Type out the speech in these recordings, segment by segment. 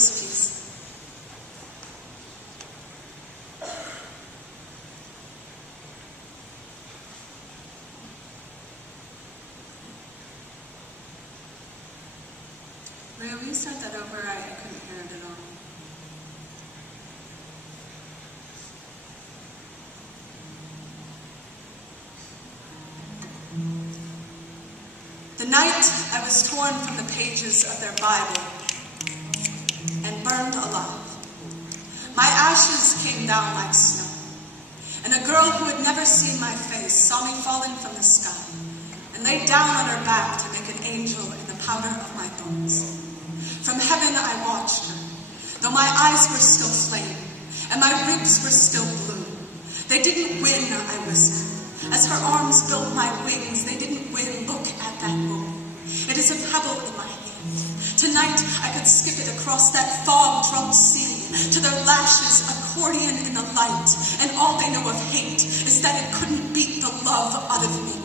this piece. Ray, will you start that over? I couldn't hear it at all. The night I was torn from the pages of their Bible and burned alive. My ashes came down like snow, and a girl who had never seen my face saw me falling from the sky and laid down on her back to make an angel in the powder of my bones. From heaven I watched her, though my eyes were still flaming and my ribs were still blue. They didn't win, I whispered. As her arms built my wings, they didn't win. Look at that woman. It is a pebble in my hand. Tonight I could skip it across that fog-drugged sea to their lashes, accordion in the light, and all they know of hate is that it couldn't beat the love out of me.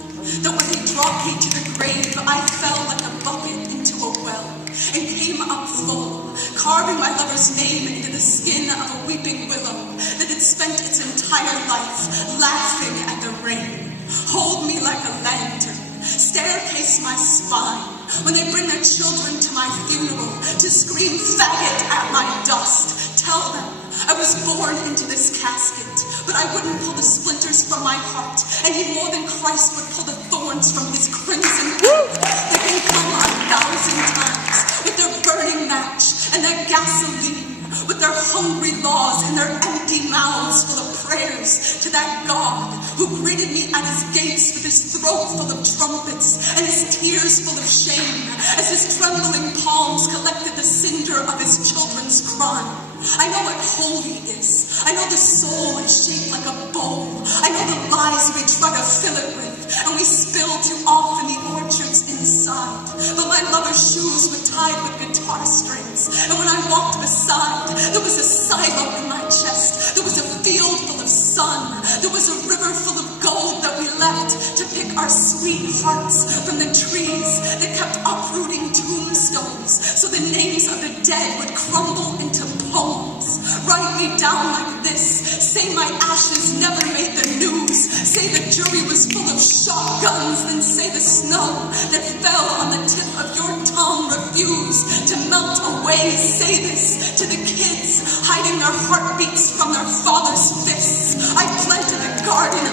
That when they dropped me to the grave, I fell like a bucket into a well and came up full, carving my lover's name into the skin of a weeping willow that had spent its entire life laughing at the rain. Hold me like a lantern, staircase my spine when they bring their children to my funeral to scream faggot at my dust. Tell them I was born into this casket, but I wouldn't pull the splinters from my heart any more than Christ would pull the thorns from his crimson robe. They can come 1,000 times with their burning match and their gasoline, with their hungry laws and their empty mouths full of prayers to that God who greeted me at his gates with his throat full of trumpets and his tears full of shame as his trembling palms collected the cinder of his children's crime. I know what holy is. I know the soul is shaped like a bowl. I know the lies we try to fill it with, and we spill too often the orchards inside. But my lover's shoes were tied with guitar strings, and when I walked beside, there was a silo in my chest. There was a field full of sun. There was a river full of gold that we left to pick our sweet hearts from the trees that kept uprooting tombstones, so the names of the dead would crumble into poems. Write me down like this. Say my ashes never made the news. Say the jury was full of shotguns. Then say the snow that fell on the tip of your tongue refused to melt away. Say this to the kids hiding their heartbeats from their father's fists. I planted a garden